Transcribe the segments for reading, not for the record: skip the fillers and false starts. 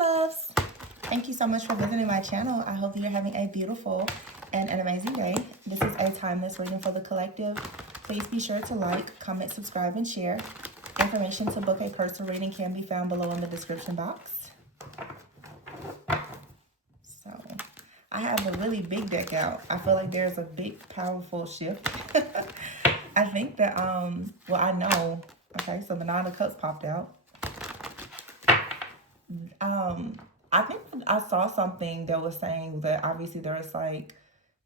loves. Thank you so much for visiting my channel. I hope you're having a beautiful and an amazing day. This is a timeless reading for the collective. Please be sure to like, comment, subscribe, and share. Information to book a personal reading can be found below in the description box. So, I have a really big deck out. I feel like there's a big, powerful shift. I think that, well, I know. Okay, so the Nine of Cups popped out. I think I saw something that was saying that obviously there's like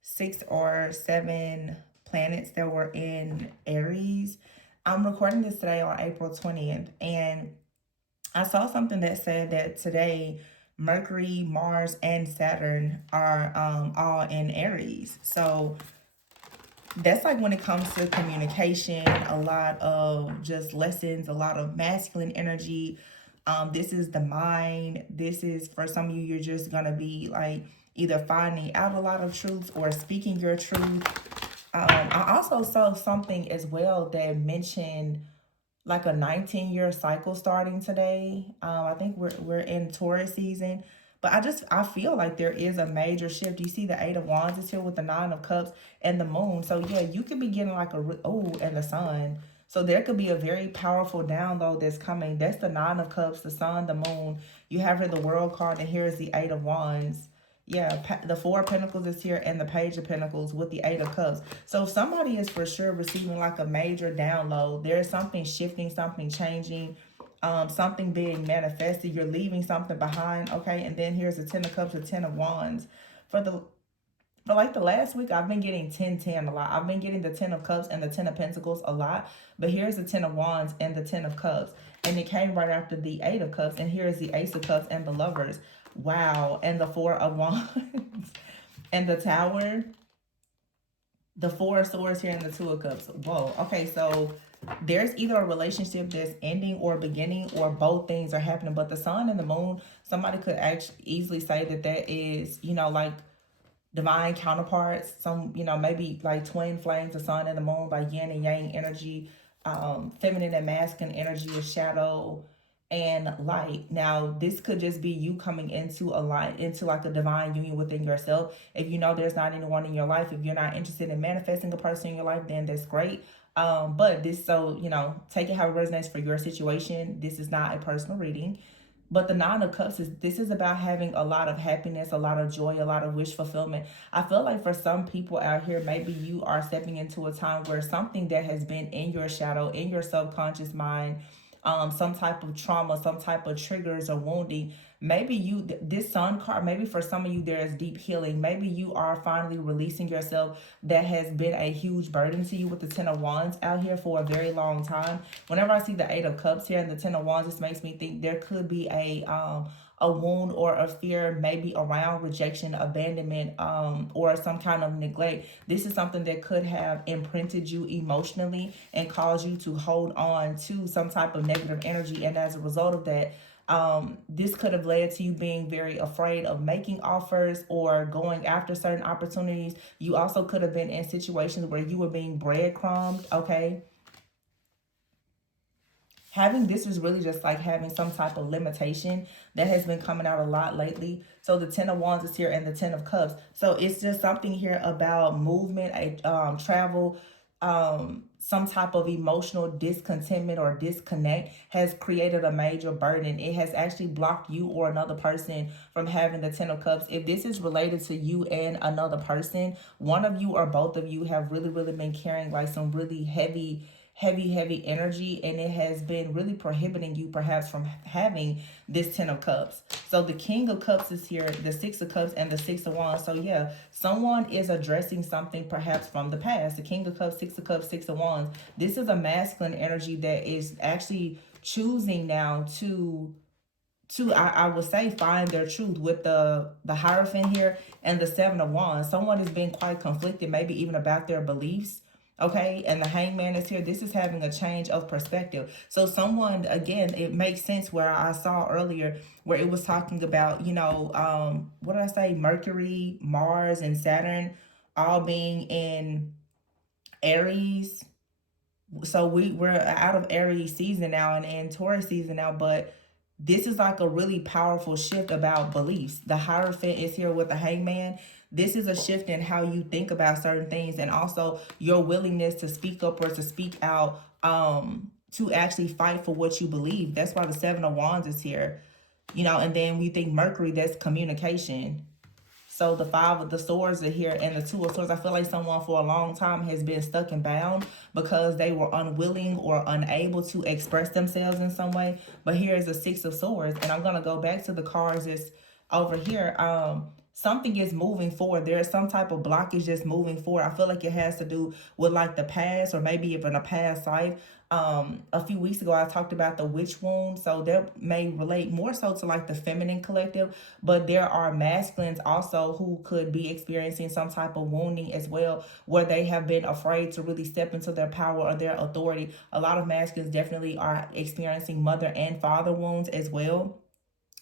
6 or 7 planets that were in Aries. I'm recording this today on April 20th, and I saw something that said that today Mercury, Mars, and Saturn are all in Aries. So that's like when it comes to communication, a lot of just lessons, a lot of masculine energy. This is the mind. This is, for some of you, you're just going to be like either finding out a lot of truths or speaking your truth. I also saw something as well that mentioned like a 19-year cycle starting today. I think we're in Taurus season. But I feel like there is a major shift. You see the 8 of Wands is here with the 9 of Cups and the Moon. So yeah, you could be getting like and the Sun. So there could be a very powerful download that's coming. That's the 9 of Cups, the Sun, the Moon. You have here the World card, and here is the 8 of Wands. Yeah, the 4 of Pentacles is here and the Page of Pentacles with the 8 of Cups. So somebody is for sure receiving like a major download. There's something shifting, something changing, something being manifested. You're leaving something behind, okay? And then here's the 10 of Cups, the 10 of Wands. For like the last week, I've been getting 10-10 a lot. I've been getting the 10 of Cups and the 10 of Pentacles a lot. But here's the 10 of Wands and the 10 of Cups. And it came right after the 8 of Cups. And here's the Ace of Cups and the Lovers. Wow. And the 4 of Wands and the Tower. The 4 of Swords here and the 2 of Cups. Whoa. Okay, so there's either a relationship that's ending or beginning, or both things are happening. But the Sun and the Moon, somebody could actually easily say that that is, like divine counterparts. Some, maybe like twin flames, the Sun and the Moon, like yin and yang energy, feminine and masculine energy, a shadow and light. Now this could just be you coming into a light, into like a divine union within yourself. If you know there's not anyone in your life, if you're not interested in manifesting a person in your life, then that's great. But this, so take it how it resonates for your situation. This is not a personal reading. But the 9 of Cups this is about having a lot of happiness, a lot of joy, a lot of wish fulfillment. I feel like for some people out here, maybe you are stepping into a time where something that has been in your shadow, in your subconscious mind, some type of trauma, some type of triggers or wounding. Maybe this Sun card, maybe for some of you there is deep healing. Maybe you are finally releasing yourself that has been a huge burden to you with the 10 of Wands out here for a very long time. Whenever I see the 8 of Cups here and the 10 of Wands, this makes me think there could be a wound or a fear, maybe around rejection, abandonment, or some kind of neglect. This is something that could have imprinted you emotionally and caused you to hold on to some type of negative energy. And as a result of that, this could have led to you being very afraid of making offers or going after certain opportunities. You also could have been in situations where you were being breadcrumbed, okay? Having this is really just like having some type of limitation that has been coming out a lot lately. So the 10 of Wands is here and the 10 of Cups. So it's just something here about movement, travel, some type of emotional discontentment or disconnect has created a major burden. It has actually blocked you or another person from having the 10 of Cups. If this is related to you and another person, one of you or both of you have really, really been carrying like some really heavy energy, and it has been really prohibiting you perhaps from having this 10 of Cups. So the King of Cups is here, the 6 of Cups and the 6 of Wands. So yeah, someone is addressing something perhaps from the past. The King of Cups, 6 of Cups, 6 of Wands. This is a masculine energy that is actually choosing now to I would say find their truth with the Hierophant here and the 7 of Wands. Someone is being quite conflicted, maybe even about their beliefs. Okay, and the Hangman is here. This is having a change of perspective. So someone, again, it makes sense where I saw earlier where it was talking about, what did I say? Mercury, Mars, and Saturn all being in Aries. So we're out of Aries season now and in Taurus season now, but This is like a really powerful shift about beliefs. The Hierophant is here with the Hangman. This is a shift in how you think about certain things, and also your willingness to speak up or to speak out, to actually fight for what you believe. That's why the Seven of Wands is here. And then we think Mercury, that's communication. So the Five of the Swords are here, and the Two of Swords. I feel like someone for a long time has been stuck and bound because they were unwilling or unable to express themselves in some way. But here is the Six of Swords, and I'm gonna go back to the cards that's over here. Something is moving forward. There's some type of blockage just moving forward. I feel like it has to do with like the past, or maybe even a past life. A few weeks ago I talked about the witch wound, so that may relate more so to like the feminine collective, but there are masculines also who could be experiencing some type of wounding as well, where they have been afraid to really step into their power or their authority. A lot of masculines definitely are experiencing mother and father wounds as well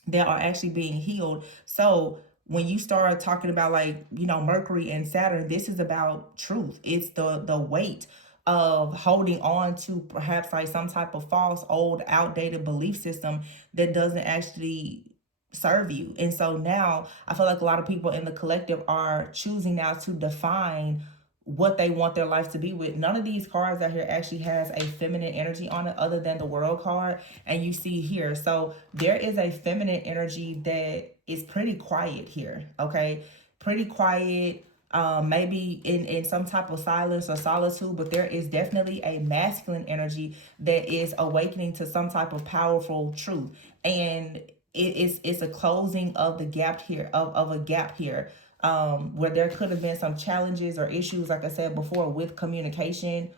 that are actually being healed. So when you start talking about like, Mercury and Saturn, this is about truth. It's the weight of holding on to perhaps like some type of false, old, outdated belief system that doesn't actually serve you. And so now I feel like a lot of people in the collective are choosing now to define what they want their life to be with. None of these cards out here actually has a feminine energy on it other than the World card, and you see here. So there is a feminine energy that is pretty quiet here, okay? Pretty quiet, maybe in some type of silence or solitude, but there is definitely a masculine energy that is awakening to some type of powerful truth. And it's a closing of the gap here, of a gap here, where there could have been some challenges or issues, like I said before, with communication,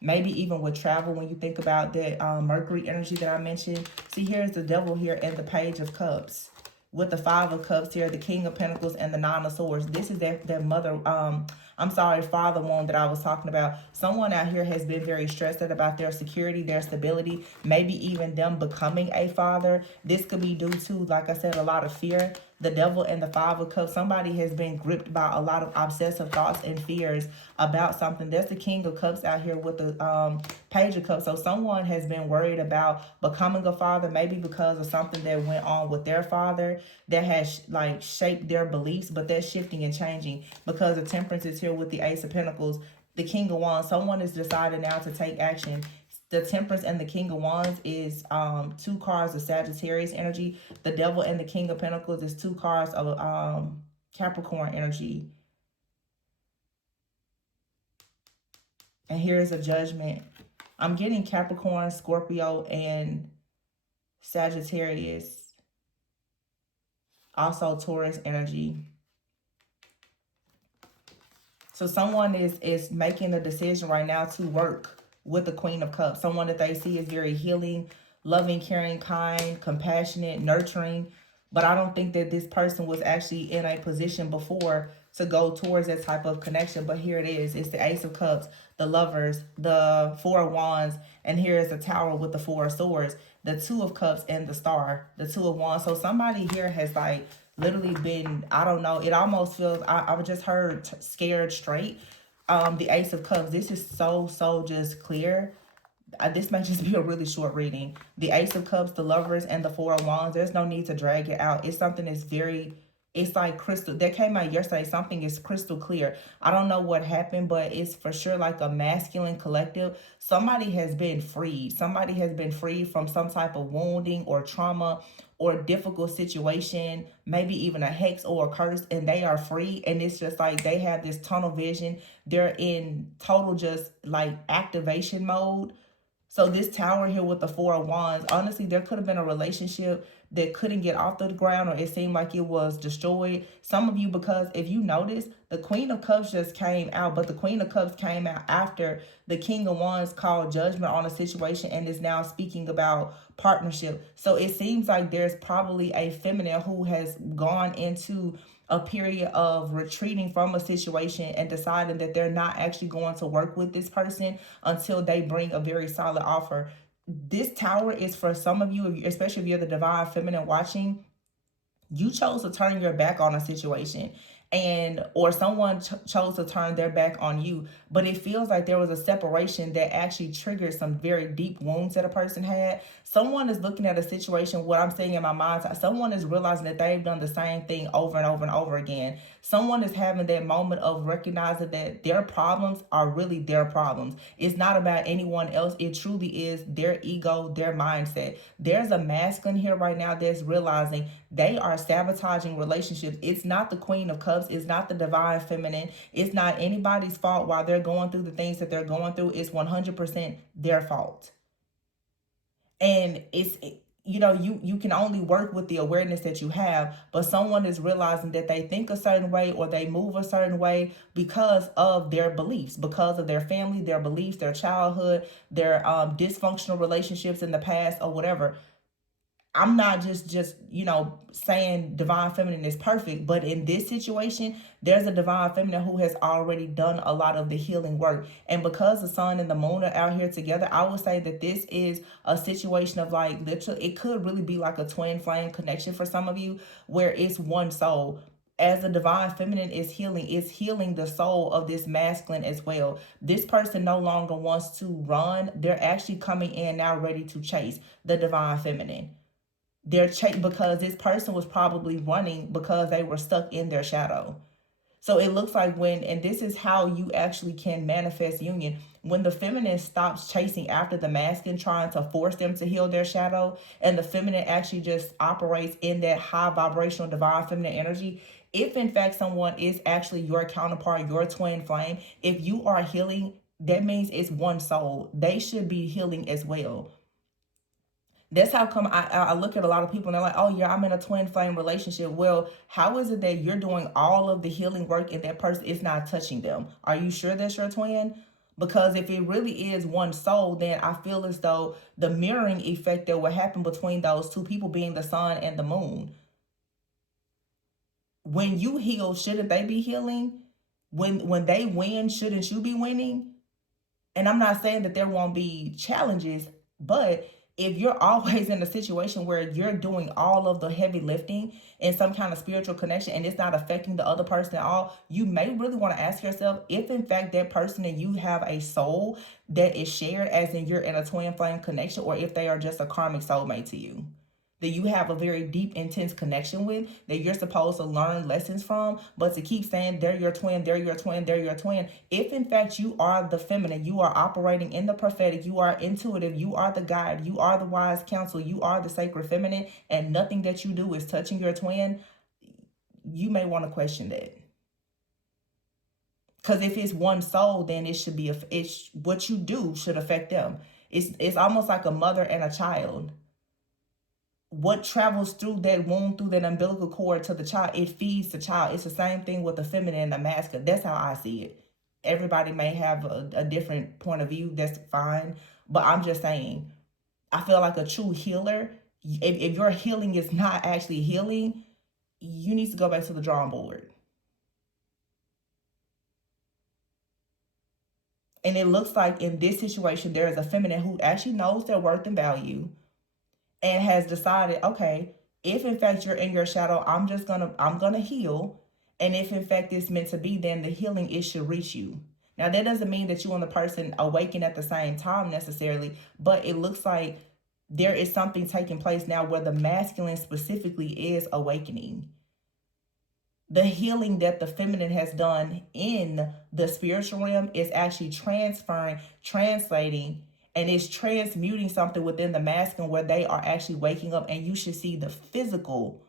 maybe even with travel. When you think about that Mercury energy that I mentioned, see, here's the Devil here and the Page of Cups with the Five of Cups here, the King of Pentacles, and the Nine of Swords. This is their mother, father wound that I was talking about. Someone out here has been very stressed out about their security, their stability, maybe even them becoming a father. This could be due to, like I said, a lot of fear. The Devil and the Five of Cups. Somebody has been gripped by a lot of obsessive thoughts and fears about something. There's the King of Cups out here with the Page of Cups. So someone has been worried about becoming a father, maybe because of something that went on with their father that has like shaped their beliefs, but they're shifting and changing because the Temperance is here with the Ace of Pentacles, the King of Wands. Someone is decided now to take action. The Temperance and the King of Wands is two cards of Sagittarius energy. The Devil and the King of Pentacles is two cards of Capricorn energy. And here's a Judgment. I'm getting Capricorn, Scorpio, and Sagittarius. Also Taurus energy. So someone is making the decision right now to work with the Queen of Cups. Someone that they see is very healing, loving, caring, kind, compassionate, nurturing. But I don't think that this person was actually in a position before to go towards that type of connection. But here it is. It's the Ace of Cups, the Lovers, the Four of Wands, and here is the Tower with the Four of Swords, the Two of Cups, and the Star, the Two of Wands. So somebody here has like literally been, I don't know, it almost feels, I just heard scared straight. The Ace of Cups, this is so just clear. This might just be a really short reading. The Ace of Cups, the Lovers, and the Four of Wands, there's no need to drag it out. It's something that's very, it's like crystal. That came out yesterday. Something is crystal clear. I don't know what happened, but it's for sure like a masculine collective. Somebody has been freed. Somebody has been freed from some type of wounding or trauma or difficult situation, maybe even a hex or a curse, and they are free. And it's just like they have this tunnel vision. They're in total just like activation mode. So this Tower here with the Four of Wands, honestly, there could have been a relationship that couldn't get off the ground, or it seemed like it was destroyed. Some of you, because if you notice, the Queen of Cups just came out, but the Queen of Cups came out after the King of Wands called judgment on a situation and is now speaking about partnership. So it seems like there's probably a feminine who has gone into a period of retreating from a situation and deciding that they're not actually going to work with this person until they bring a very solid offer. This Tower is for some of you, especially if you're the divine feminine watching. You chose to turn your back on a situation, and or someone chose to turn their back on you, but it feels like there was a separation that actually triggered some very deep wounds that a person had. Someone is looking at a situation, what I'm saying in my mind, someone is realizing that they've done the same thing over and over and over again. Someone is having that moment of recognizing that their problems are really their problems. It's not about anyone else. It truly is their ego, their mindset. There's a masculine here right now that's realizing they are sabotaging relationships. It's not the Queen of Cups. It's not the divine feminine. It's not anybody's fault while they're going through the things that they're going through. It's 100% their fault. And you can only work with the awareness that you have, but someone is realizing that they think a certain way or they move a certain way because of their beliefs, because of their family, their beliefs, their childhood, their dysfunctional relationships in the past or whatever. I'm not just saying divine feminine is perfect, but in this situation, there's a divine feminine who has already done a lot of the healing work. And because the sun and the moon are out here together, I would say that this is a situation of like literally, it could really be like a twin flame connection for some of you, where it's one soul. As the divine feminine is healing the soul of this masculine as well. This person no longer wants to run. They're actually coming in now ready to chase the divine feminine. They're because this person was probably running because they were stuck in their shadow. So it looks like and this is how you actually can manifest union. When the feminine stops chasing after the masculine, trying to force them to heal their shadow, and the feminine actually just operates in that high vibrational divine feminine energy. If in fact someone is actually your counterpart, your twin flame, if you are healing, that means it's one soul. They should be healing as well. That's how come I look at a lot of people and they're like, oh yeah, I'm in a twin flame relationship. Well, how is it that you're doing all of the healing work and that person is not touching them? Are you sure that's your twin? Because if it really is one soul, then I feel as though the mirroring effect that will happen between those two people, being the sun and the moon. When you heal, shouldn't they be healing? When they win, shouldn't you be winning? And I'm not saying that there won't be challenges, but if you're always in a situation where you're doing all of the heavy lifting in some kind of spiritual connection and it's not affecting the other person at all, you may really want to ask yourself if in fact that person and you have a soul that is shared, as in you're in a twin flame connection, or if they are just a karmic soulmate to you that you have a very deep, intense connection with, that you're supposed to learn lessons from, but to keep saying they're your twin, they're your twin, they're your twin. If in fact you are the feminine, you are operating in the prophetic, you are intuitive, you are the guide, you are the wise counsel, you are the sacred feminine, and nothing that you do is touching your twin, you may want to question that. Because if it's one soul, then it should be what you do should affect them. It's almost like a mother and a child. What travels through that womb, through that umbilical cord to the child, it feeds the child. It's the same thing with the feminine and the masculine. That's how I see it. Everybody may have a different point of view. That's fine. But I'm just saying, I feel like a true healer, if your healing is not actually healing, you need to go back to the drawing board. And it looks like in this situation, there is a feminine who actually knows their worth and value and has decided, okay, if in fact you're in your shadow, I'm gonna heal. And if in fact it's meant to be, then the healing it should reach you. Now that doesn't mean that you and the person awaken at the same time necessarily, but it looks like there is something taking place now where the masculine specifically is awakening. The healing that the feminine has done in the spiritual realm is actually translating, and it's transmuting something within the masculine where they are actually waking up, and you should see the physical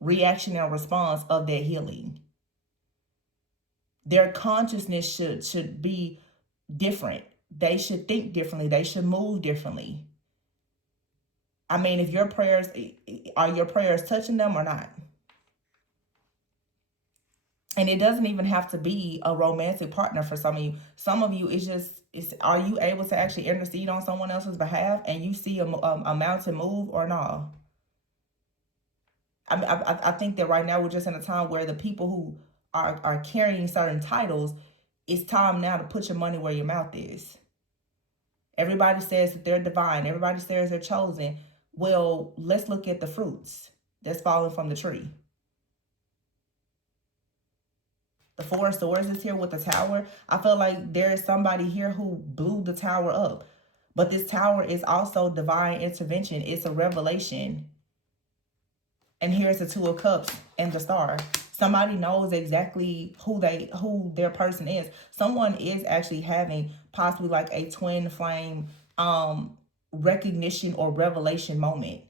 reaction and response of their healing. Their consciousness should be different. They should think differently. They should move differently. I mean, if are your prayers touching them or not? And it doesn't even have to be a romantic partner for some of you. Some of you, are you able to actually intercede on someone else's behalf and you see a mountain move or not? I think that right now we're just in a time where the people who are carrying certain titles, it's time now to put your money where your mouth is. Everybody says that they're divine. Everybody says they're chosen. Well, let's look at the fruits that's falling from the tree. The Four of Swords is here with the Tower. I feel like there is somebody here who blew the tower up. But this tower is also divine intervention. It's a revelation. And here's the Two of Cups and the Star. Somebody knows exactly who their person is. Someone is actually having possibly like a twin flame recognition or revelation moment.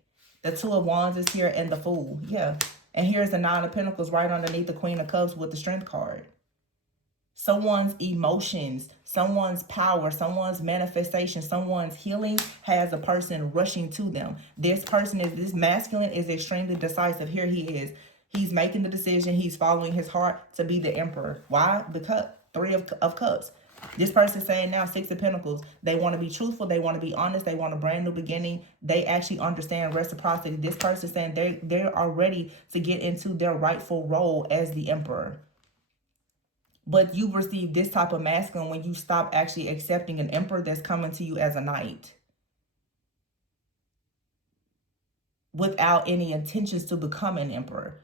The Two of Wands is here and the Fool. Yeah. And here's the Nine of Pentacles right underneath the Queen of Cups with the Strength card. Someone's emotions, someone's power, someone's manifestation, someone's healing has a person rushing to them. This masculine is extremely decisive. Here he is. He's making the decision. He's following his heart to be the emperor. Why? Because Three of Cups. This person saying now Six of Pentacles. They want to be truthful. They want to be honest. They want a brand new beginning. They actually understand reciprocity. This person saying they are ready to get into their rightful role as the emperor. But you receive this type of masculine when you stop actually accepting an emperor that's coming to you as a knight, without any intentions to become an emperor.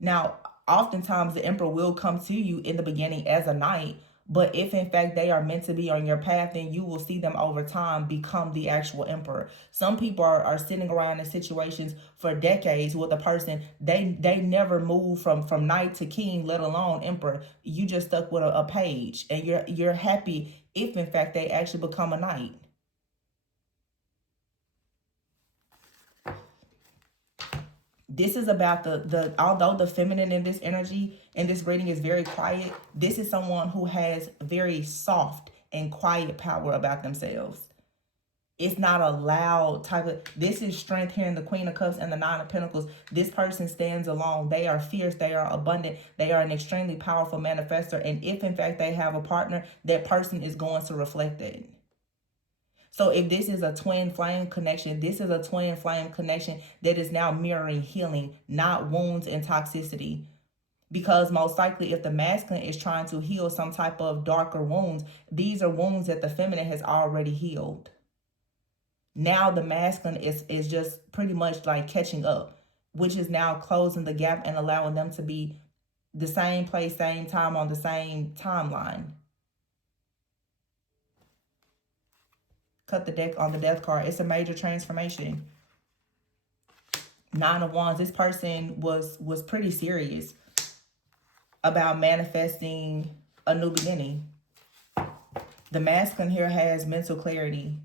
Now, oftentimes the emperor will come to you in the beginning as a knight, but if in fact they are meant to be on your path, then you will see them over time become the actual emperor. Some people are sitting around in situations for decades with a person. They never move from knight to king, let alone emperor. You just stuck with a page, and you're happy if in fact they actually become a knight. This is about although the feminine in this energy, in this reading is very quiet, this is someone who has very soft and quiet power about themselves. It's not a loud type of, this is strength here in the Queen of Cups and the Nine of Pentacles. This person stands alone. They are fierce. They are abundant. They are an extremely powerful manifestor. And if in fact they have a partner, that person is going to reflect it. So if this is a twin flame connection, this is a twin flame connection that is now mirroring healing, not wounds and toxicity. Because most likely if the masculine is trying to heal some type of darker wounds, these are wounds that the feminine has already healed. Now the masculine is just pretty much like catching up, which is now closing the gap and allowing them to be the same place, same time, on the same timeline. Cut the deck on the Death card. It's a major transformation. Nine of Wands. This person was pretty serious about manifesting a new beginning. The masculine here has mental clarity.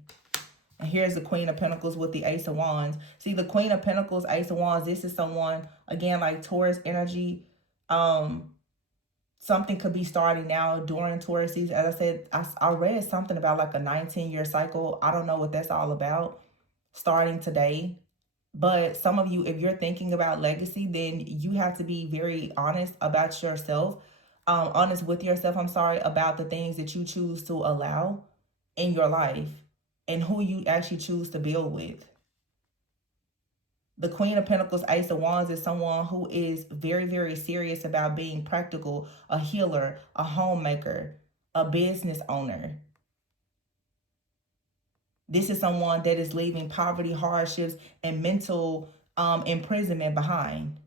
And here's the Queen of Pentacles with the Ace of Wands. See, the Queen of Pentacles, Ace of Wands, this is someone, again, like Taurus energy. Something could be starting now during Taurus season. As I said, I read something about like a 19-year cycle. I don't know what that's all about, starting today. But some of you, if you're thinking about legacy, then you have to be very honest about yourself. Honest with yourself, about the things that you choose to allow in your life and who you actually choose to build with. The Queen of Pentacles, Ace of Wands is someone who is very, very serious about being practical, a healer, a homemaker, a business owner. This is someone that is leaving poverty, hardships, and mental imprisonment behind.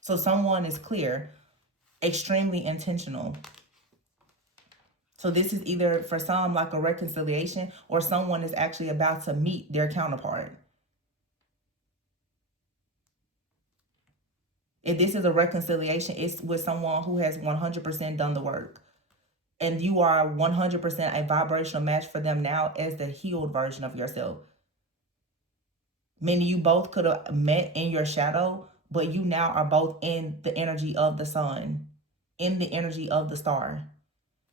So someone is clear, extremely intentional. So this is either for some like a reconciliation, or someone is actually about to meet their counterpart. If this is a reconciliation, it's with someone who has 100% done the work. And you are 100% a vibrational match for them now as the healed version of yourself. Meaning you both could have met in your shadow, but you now are both in the energy of the sun, in the energy of the star.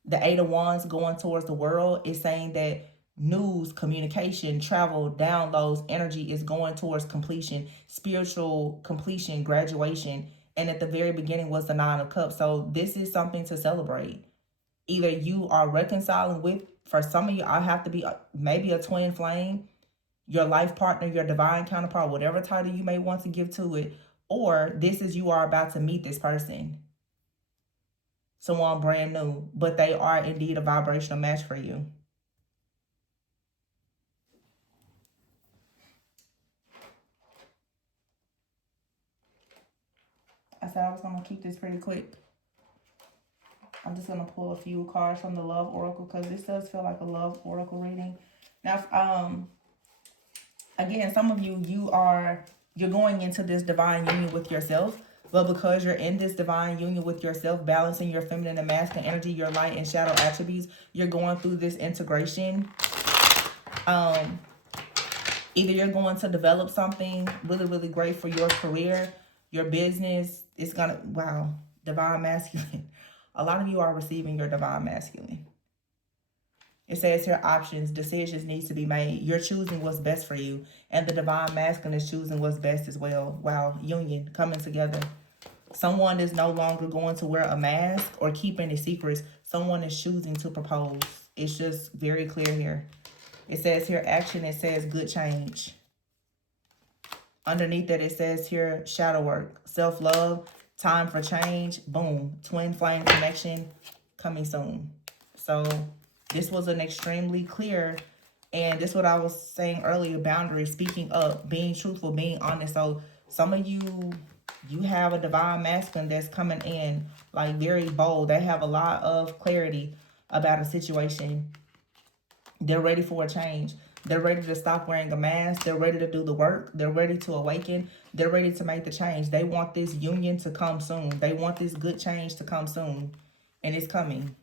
The Eight of Wands going towards the world is saying that news, communication, travel, downloads, energy is going towards completion, spiritual completion, graduation. And at the very beginning was the Nine of Cups. So this is something to celebrate. Either you are reconciling with, for some of you, I have to be maybe a twin flame, your life partner, your divine counterpart, whatever title you may want to give to it. Or this is you are about to meet this person. Someone brand new, but they are indeed a vibrational match for you. I said I was going to keep this pretty quick. I'm just going to pull a few cards from the Love Oracle because this does feel like a Love Oracle reading. Now, again, some of you, you're going into this divine union with yourself. But because you're in this divine union with yourself, balancing your feminine and masculine energy, your light and shadow attributes, you're going through this integration. Either you're going to develop something really, really great for your career, your business. It's going to, wow, divine masculine. A lot of you are receiving your divine masculine. It says here, options, decisions needs to be made. You're choosing what's best for you. And the divine masculine is choosing what's best as well. Wow, union, coming together. Someone is no longer going to wear a mask or keep any secrets. Someone is choosing to propose. It's just very clear here. It says here, action. It says good change. Underneath that, it says here, shadow work, self-love, time for change. Boom. Twin flame connection coming soon. So this was an extremely clear, and this is what I was saying earlier, boundaries, speaking up, being truthful, being honest. So some of you have a divine masculine that's coming in like very bold. They have a lot of clarity about a situation. They're ready for a change. They're ready to stop wearing a mask. They're ready to do the work. They're ready to awaken. They're ready to make the change. They want this union to come soon. They want this good change to come soon. And it's coming.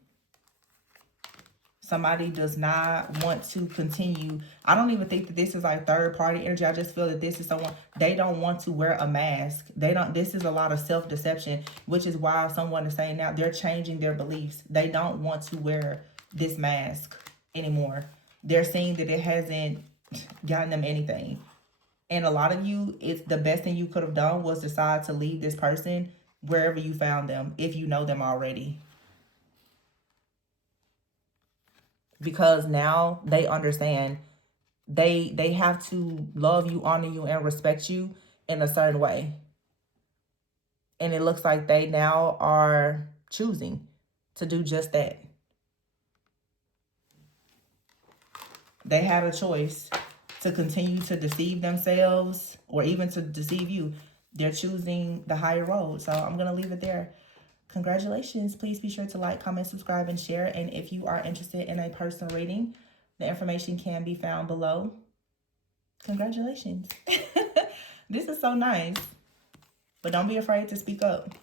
Somebody does not want to continue. I don't even think that this is like third party energy. I just feel that this is someone, they don't want to wear a mask. This is a lot of self-deception, which is why someone is saying now they're changing their beliefs. They don't want to wear this mask anymore. They're seeing that it hasn't gotten them anything. And a lot of you, it's the best thing you could have done was decide to leave this person wherever you found them, if you know them already. Because now they understand they have to love you, honor you, and respect you in a certain way. And it looks like they now are choosing to do just that. They had a choice to continue to deceive themselves or even to deceive you. They're choosing the higher road. So I'm going to leave it there. Congratulations. Please be sure to like, comment, subscribe, and share. And if you are interested in a personal reading, the information can be found below. Congratulations. This is so nice. But don't be afraid to speak up.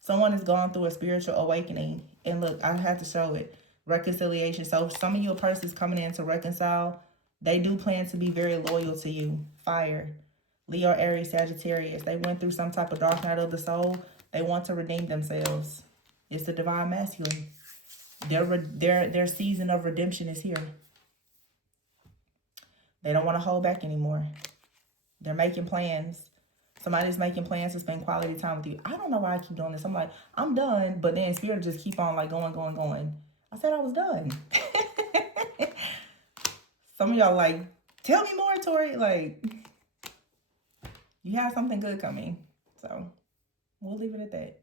Someone has gone through a spiritual awakening. And look, I had to show it. Reconciliation. So some of you, a person is coming in to reconcile. They do plan to be very loyal to you. Fire. Leo, Aries, Sagittarius. They went through some type of dark night of the soul. They want to redeem themselves. It's the divine masculine. Their season of redemption is here. They don't want to hold back anymore. They're making plans. Somebody's making plans to spend quality time with you. I don't know why I keep doing this. I'm like, I'm done. But then spirit just keep on like going. I said I was done. Some of y'all like, tell me more, Tori. Like, you have something good coming. So we'll leave it at that.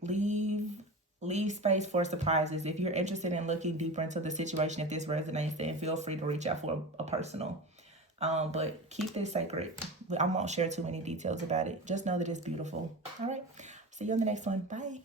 Leave space for surprises. If you're interested in looking deeper into the situation, if this resonates, then feel free to reach out for a personal. But keep this sacred. I won't share too many details about it. Just know that it's beautiful. All right. See you on the next one. Bye.